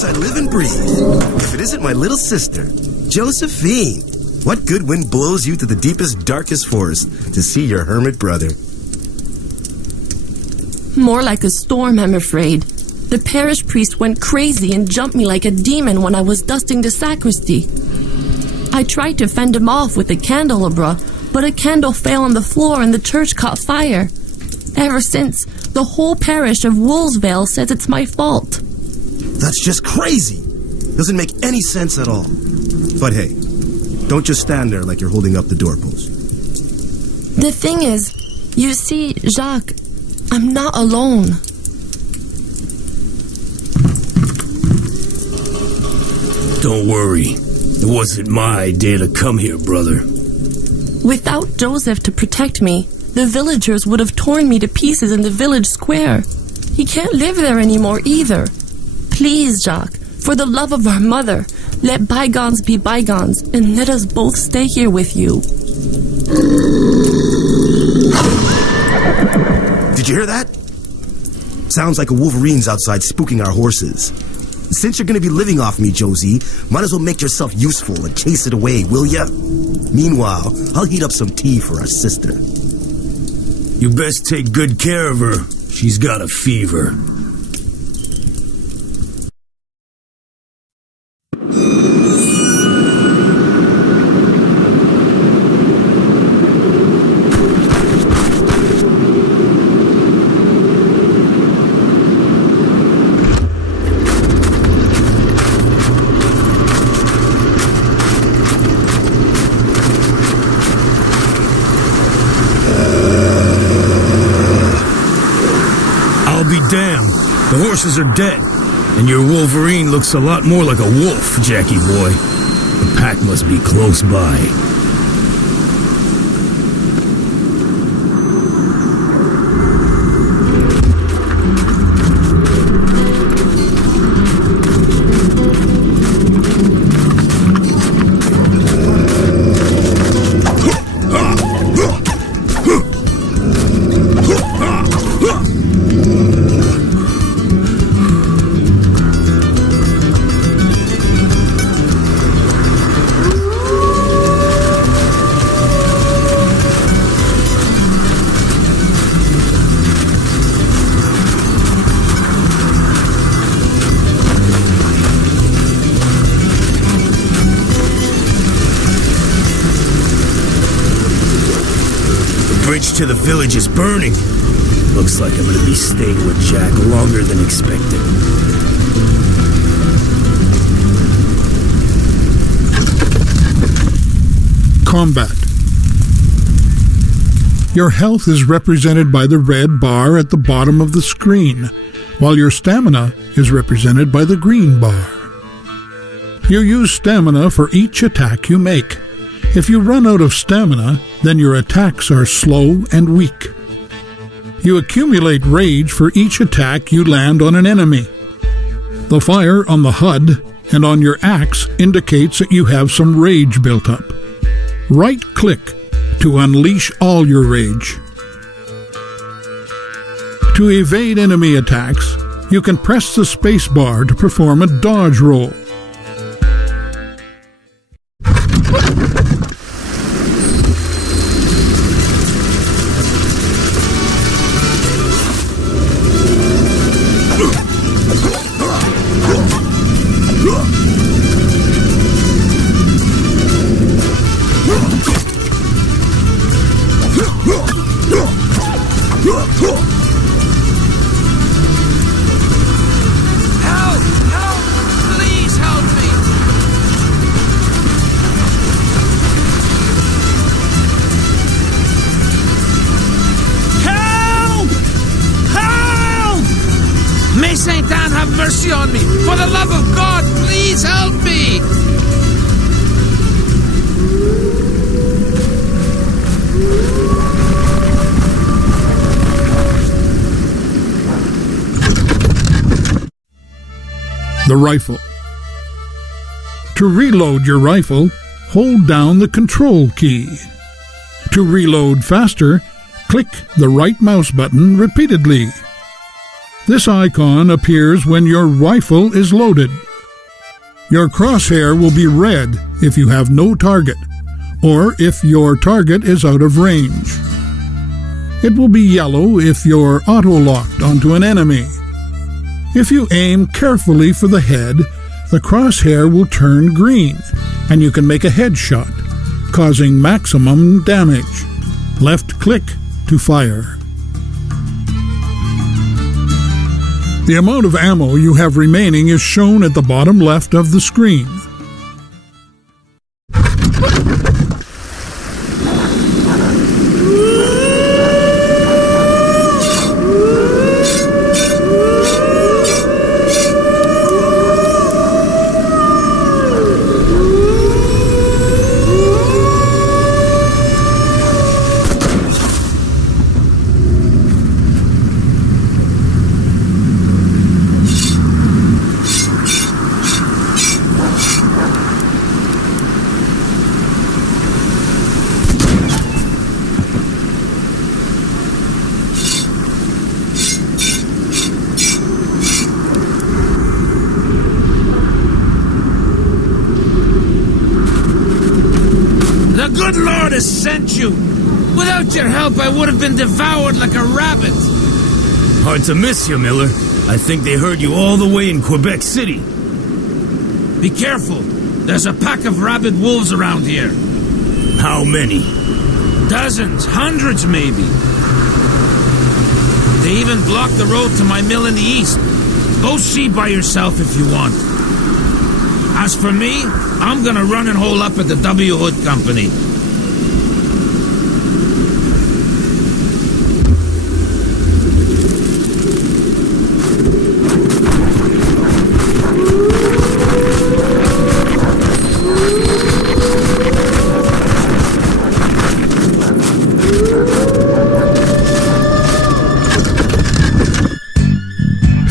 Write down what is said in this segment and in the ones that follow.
because I live and breathe. If it isn't my little sister, Josephine. What good wind blows you to the deepest, darkest forest to see your hermit brother? More like a storm, I'm afraid. The parish priest went crazy and jumped me like a demon when I was dusting the sacristy. I tried to fend him off with a candelabra, but a candle fell on the floor and the church caught fire. Ever since, the whole parish of Woolsvale says it's my fault. That's just crazy. Doesn't make any sense at all. But hey, don't just stand there like you're holding up the doorpost. The thing is, you see, Jacques, I'm not alone. Don't worry. It wasn't my idea to come here, brother. Without Joseph to protect me, the villagers would have torn me to pieces in the village square. He can't live there anymore either. Please, Jacques, for the love of our mother, let bygones be bygones and let us both stay here with you. Did you hear that? Sounds like a wolverine's outside spooking our horses. Since you're going to be living off me, Josie, might as well make yourself useful and chase it away, will ya? Meanwhile, I'll heat up some tea for our sister. You best take good care of her. She's got a fever. Damn, the horses are dead, and your Wolverine looks a lot more like a wolf, Jackie boy. The pack must be close by. To the village is burning. Looks like I'm gonna be staying with Jack longer than expected. Combat. Your health is represented by the red bar at the bottom of the screen, while your stamina is represented by the green bar. You use stamina for each attack you make. If you run out of stamina, then your attacks are slow and weak. You accumulate rage for each attack you land on an enemy. The fire on the HUD and on your axe indicates that you have some rage built up. Right-click to unleash all your rage. To evade enemy attacks, you can press the space bar to perform a dodge roll. May Saint Anne have mercy on me! For the love of God, please help me! The rifle. To reload your rifle, hold down the control key. To reload faster, click the right mouse button repeatedly. This icon appears when your rifle is loaded. Your crosshair will be red if you have no target, or if your target is out of range. It will be yellow if you're auto-locked onto an enemy. If you aim carefully for the head, the crosshair will turn green, and you can make a headshot, causing maximum damage. Left click to fire. The amount of ammo you have remaining is shown at the bottom left of the screen. The good Lord has sent you. Without your help, I would have been devoured like a rabbit. Hard to miss you, Miller. I think they heard you all the way in Quebec City. Be careful. There's a pack of rabid wolves around here. How many? Dozens, hundreds maybe. They even blocked the road to my mill in the east. Go see by yourself if you want. As for me, I'm gonna run and hole up at the W. Hood Company.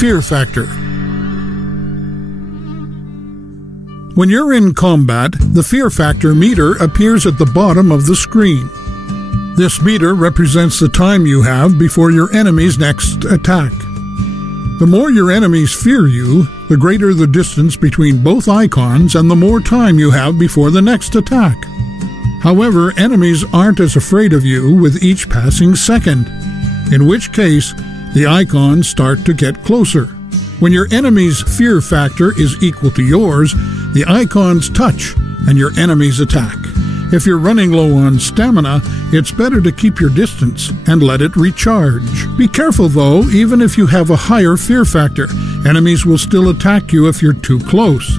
Fear factor. When you're in combat, the fear factor meter appears at the bottom of the screen. This meter represents the time you have before your enemy's next attack. The more your enemies fear you, the greater the distance between both icons and the more time you have before the next attack. However, enemies aren't as afraid of you with each passing second, in which case the icons start to get closer. When your enemy's fear factor is equal to yours, the icons touch and your enemies attack. If you're running low on stamina, it's better to keep your distance and let it recharge. Be careful though, even if you have a higher fear factor, enemies will still attack you if you're too close.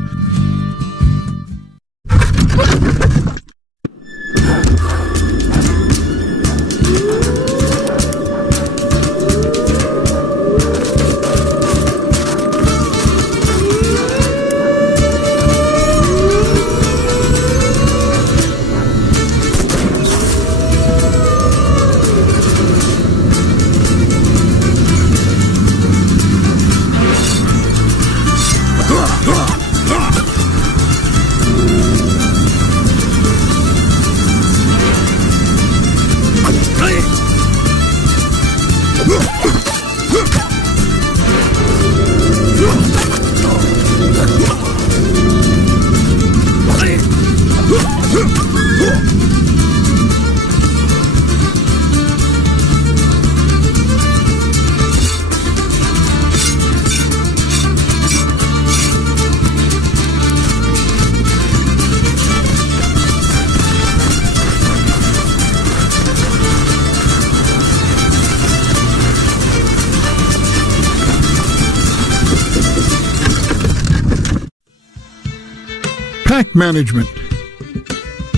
Pack management.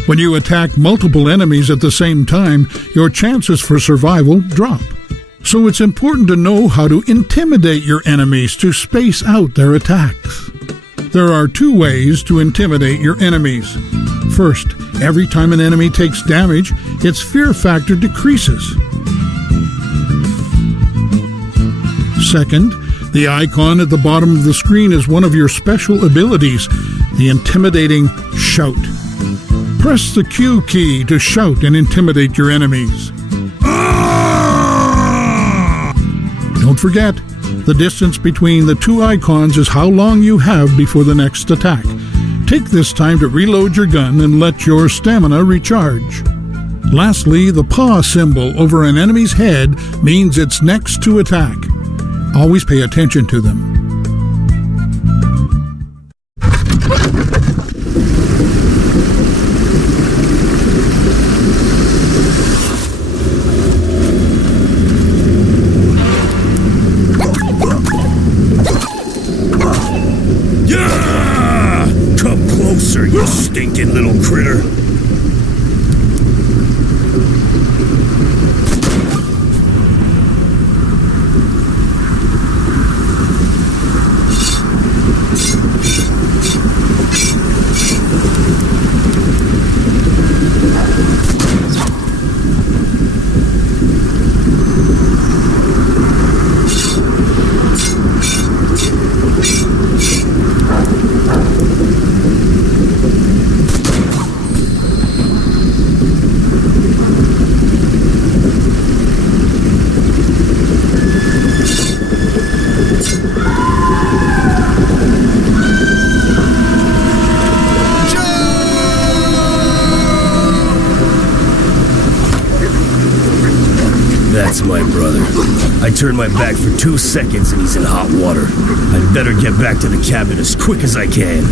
When you attack multiple enemies at the same time, your chances for survival drop. So it's important to know how to intimidate your enemies to space out their attacks. There are two ways to intimidate your enemies. First, every time an enemy takes damage, its fear factor decreases. Second, the icon at the bottom of the screen is one of your special abilities, the intimidating shout. Press the Q key to shout and intimidate your enemies. Don't forget, the distance between the two icons is how long you have before the next attack. Take this time to reload your gun and let your stamina recharge. Lastly, the paw symbol over an enemy's head means it's next to attack. Always pay attention to them. Come closer, you stinking little critter. That's my brother. I turned my back for 2 seconds and he's in hot water. I'd better get back to the cabin as quick as I can.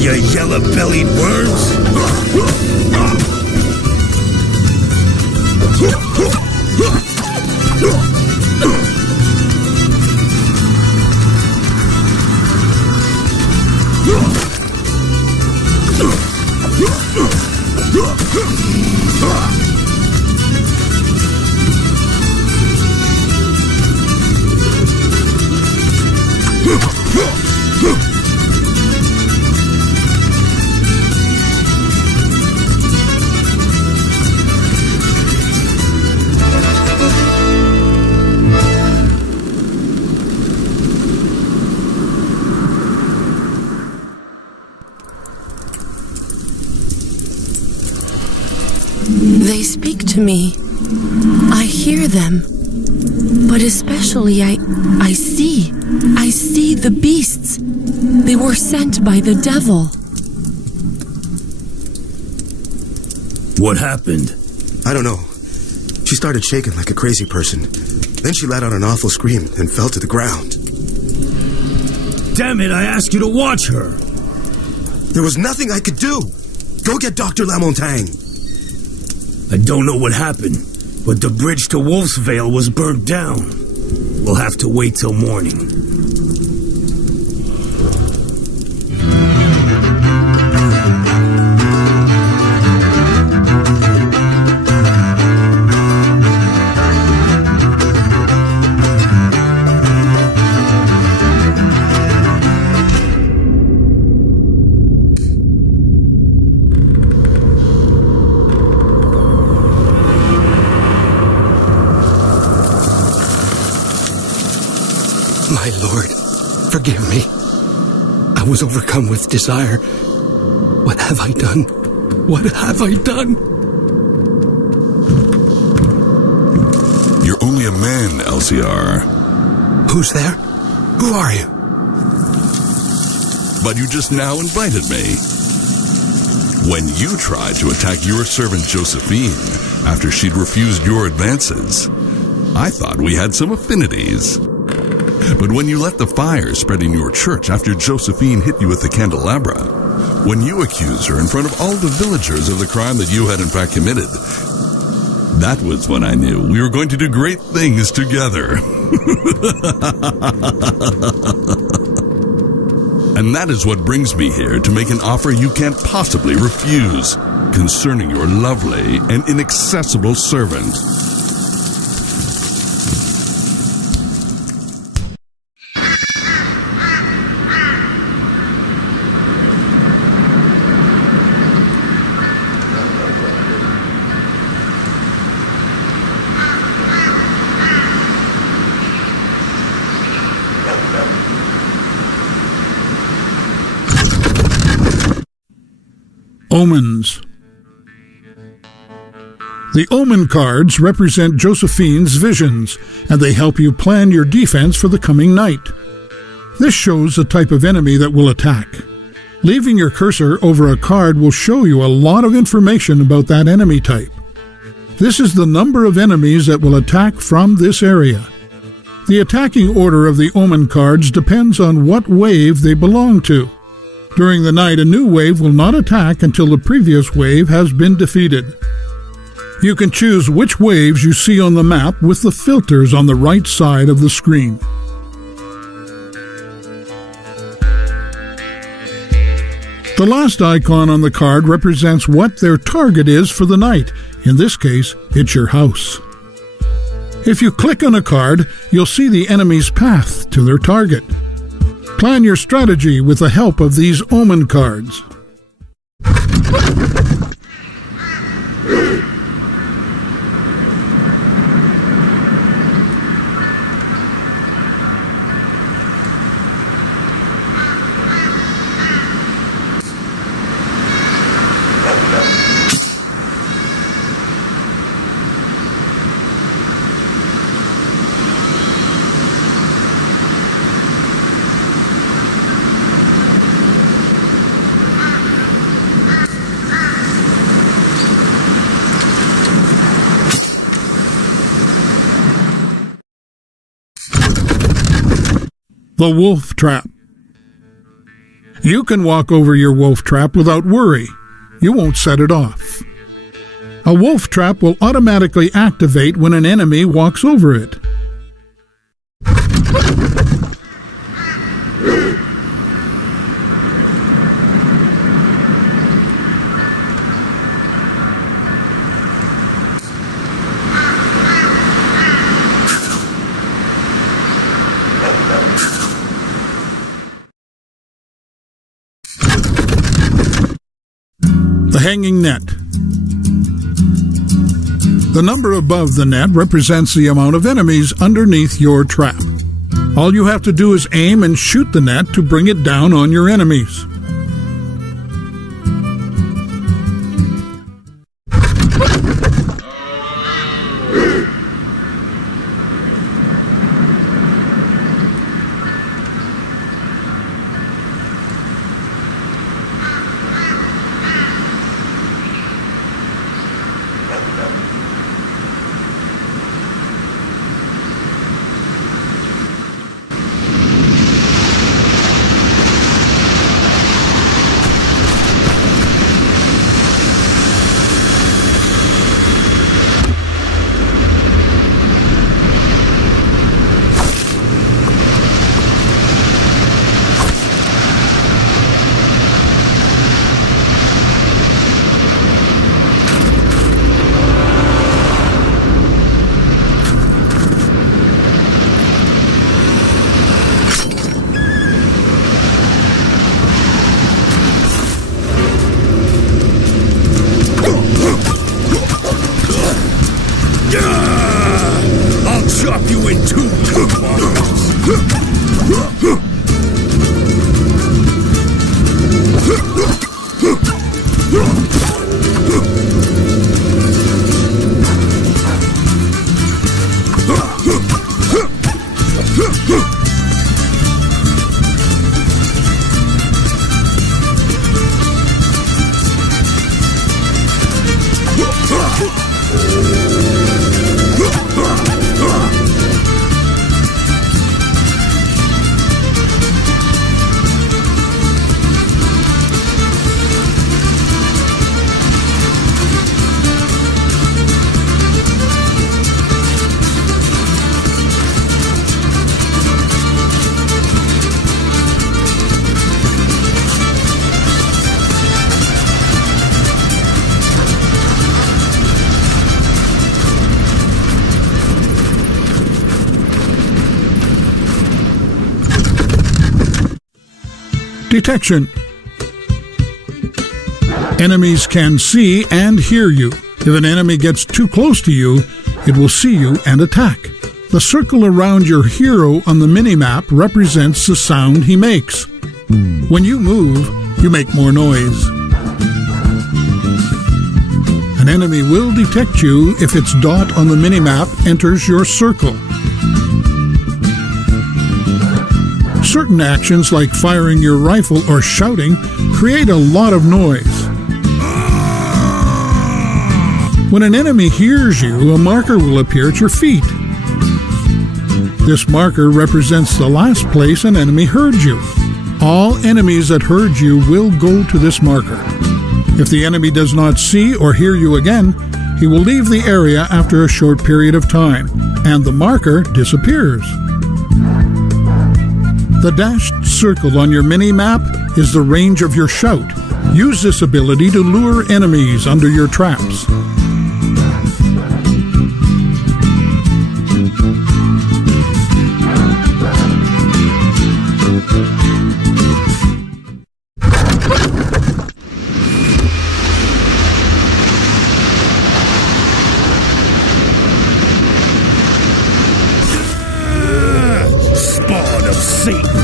You yellow-bellied worms! They speak to me. I hear them. But especially I see the beasts. They were sent by the devil. What happened? I don't know. She started shaking like a crazy person. Then she let out an awful scream and fell to the ground. Damn it, I asked you to watch her. There was nothing I could do. Go get Dr. Lamontagne. I don't know what happened, but the bridge to Wolf's Vale was burnt down. We'll have to wait till morning. My Lord, forgive me. I was overcome with desire. What have I done? What have I done? You're only a man, LCR. Who's there? Who are you? But you just now invited me. When you tried to attack your servant Josephine after she'd refused your advances, I thought we had some affinities. But when you let the fire spread in your church after Josephine hit you with the candelabra, when you accused her in front of all the villagers of the crime that you had in fact committed. That was when I knew we were going to do great things together. And that is what brings me here to make an offer you can't possibly refuse concerning your lovely and inaccessible servant. Omens. The omen cards represent Josephine's visions, and they help you plan your defense for the coming night. This shows the type of enemy that will attack. Leaving your cursor over a card will show you a lot of information about that enemy type. This is the number of enemies that will attack from this area. The attacking order of the omen cards depends on what wave they belong to. During the night, a new wave will not attack until the previous wave has been defeated. You can choose which waves you see on the map with the filters on the right side of the screen. The last icon on the card represents what their target is for the night. In this case, it's your house. If you click on a card, you'll see the enemy's path to their target. Plan your strategy with the help of these omen cards. The wolf trap. You can walk over your wolf trap without worry. You won't set it off. A wolf trap will automatically activate when an enemy walks over it. The hanging net. The number above the net represents the amount of enemies underneath your trap. All you have to do is aim and shoot the net to bring it down on your enemies. Detection. Enemies can see and hear you. If an enemy gets too close to you, it will see you and attack. The circle around your hero on the minimap represents the sound he makes. When you move, you make more noise. An enemy will detect you if its dot on the minimap enters your circle. Certain actions like firing your rifle or shouting create a lot of noise. When an enemy hears you, a marker will appear at your feet. This marker represents the last place an enemy heard you. All enemies that heard you will go to this marker. If the enemy does not see or hear you again, he will leave the area after a short period of time, and the marker disappears. The dashed circle on your mini-map is the range of your shout. Use this ability to lure enemies under your traps. Spawn of Satan!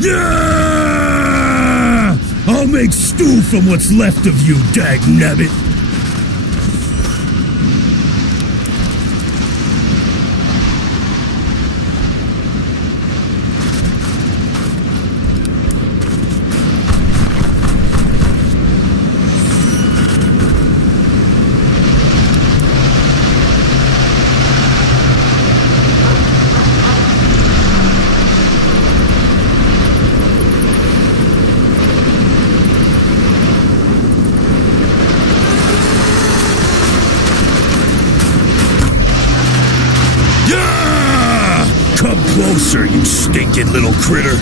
Yeah! I'll make stew from what's left of you, dagnabbit! Come closer, you stinking little critter.